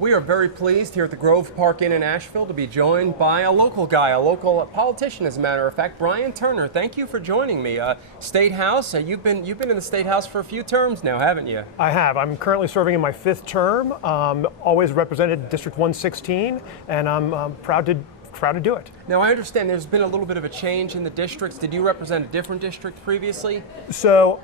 We are very pleased here at the Grove Park Inn in Asheville to be joined by a local guy, a local politician, as a matter of fact, Brian Turner. Thank you for joining me. State House, you've been in the State House for a few terms now, haven't you? I have. I'm currently serving in my 5th term. Always represented District 116, and I'm proud to do it. Now, I understand there's been a little bit of a change in the districts. Did you represent a different district previously? So,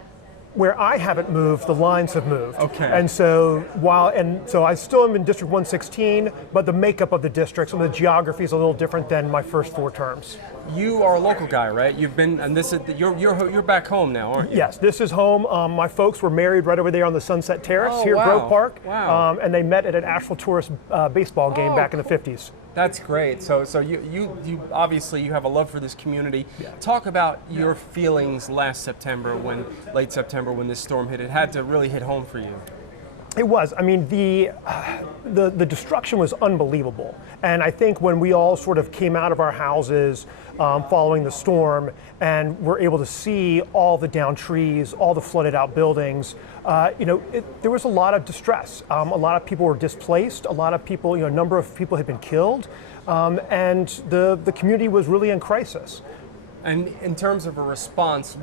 where I haven't moved, the lines have moved. Okay. And so I still am in District 116, but the makeup of the district, some of the geography is a little different than my first 4 terms. You are a local guy, right? You've been, and this is you're back home now, aren't you? Yes, this is home. My folks were married right over there on the Sunset Terrace here at wow. Grove Park. Wow. And they met at an Asheville Tourist baseball game back in the 50s. That's great. So you obviously you have a love for this community. Yeah. Talk about your feelings last September, late September, when this storm hit. It had to really hit home for you. It was. I mean, the destruction was unbelievable. And I think when we all sort of came out of our houses following the storm and were able to see all the downed trees, all the flooded out buildings, there was a lot of distress. A lot of people were displaced. A lot of people, a number of people had been killed. And the community was really in crisis. And in terms of a response,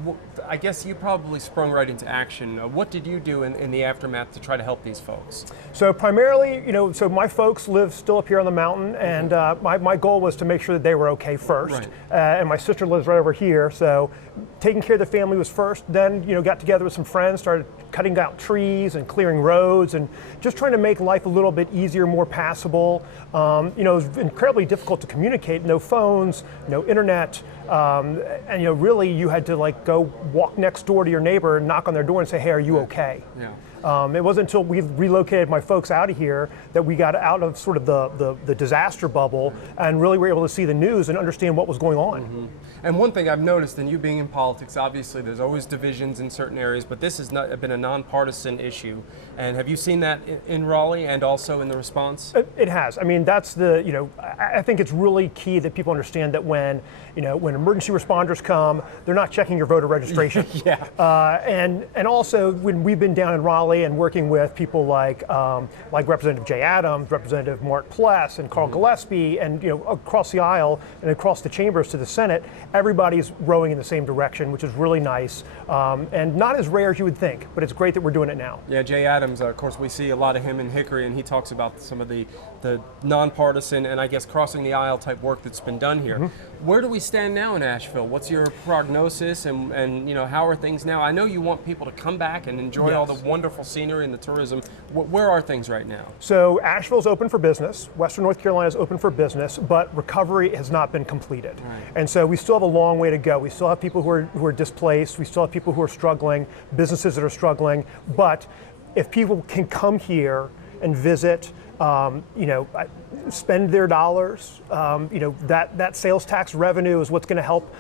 I guess you probably sprung right into action. What did you do in the aftermath to try to help these folks? So primarily, so my folks live still up here on the mountain, and my goal was to make sure that they were okay first. Right. And my sister lives right over here, so taking care of the family was first. Then, got together with some friends, started cutting down trees and clearing roads, and just trying to make life a little bit easier, more passable. It was incredibly difficult to communicate. No phones, no internet. And really you had to go walk next door to your neighbor and knock on their door and say, hey, are you okay? Yeah. It wasn't until we relocated my folks out of here that we got out of sort of the disaster bubble and really were able to see the news and understand what was going on. Mm-hmm. And one thing I've noticed, and you being in politics, obviously there's always divisions in certain areas, but this has been a nonpartisan issue. And have you seen that in Raleigh and also in the response? It has. I mean, that's I think it's really key that people understand that when emergency responders come, they're not checking your voter registration. Yeah. And also when we've been down in Raleigh and working with people like Representative Jay Adams, Representative Mark Pless, and Carl Gillespie, and across the aisle and across the chambers to the Senate, everybody's rowing in the same direction, which is really nice, and not as rare as you would think, but it's great that we're doing it now. Yeah, Jay Adams, of course, we see a lot of him in Hickory, and he talks about some of the nonpartisan and I guess crossing the aisle type work that's been done here. Mm-hmm. Where do we stand now in Asheville? What's your prognosis, and how are things now? I know you want people to come back and enjoy all the wonderful scenery and the tourism. Where are things right now? So Asheville's open for business. Western North Carolina is open for business, but recovery has not been completed. Right. And so we still have a long way to go. We still have people who are displaced. We still have people who are struggling, businesses that are struggling. But if people can come here and visit, spend their dollars, that sales tax revenue is what's going to help,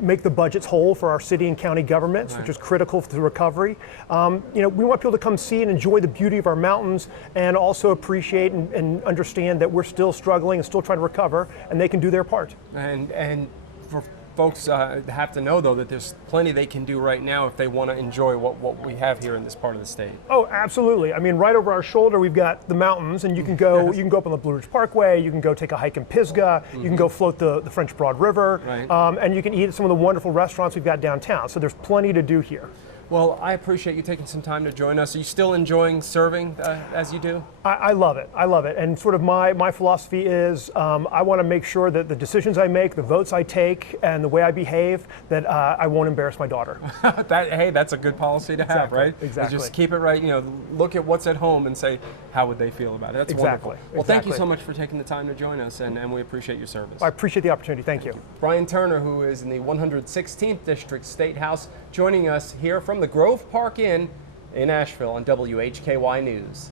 make the budgets whole for our city and county governments, which is critical to the recovery. We want people to come see and enjoy the beauty of our mountains, and also appreciate and understand that we're still struggling and still trying to recover, and they can do their part. And for folks have to know, though, that there's plenty they can do right now if they want to enjoy what we have here in this part of the state. Oh, absolutely. I mean, right over our shoulder, we've got the mountains, and you can go up on the Blue Ridge Parkway, you can go take a hike in Pisgah, you can go float the French Broad River, and you can eat at some of the wonderful restaurants we've got downtown. So there's plenty to do here. Well, I appreciate you taking some time to join us. Are you still enjoying serving as you do? I love it. I love it. And sort of my philosophy is I want to make sure that the decisions I make, the votes I take, and the way I behave, that I won't embarrass my daughter. Hey, that's a good policy to have, right? Exactly. Just keep it right. Look at what's at home and say, how would they feel about it? That's wonderful. Well, thank you so much for taking the time to join us, and we appreciate your service. I appreciate the opportunity. Thank you. Brian Turner, who is in the 116th District State House, joining us here from the Grove Park Inn in Asheville on WHKY News.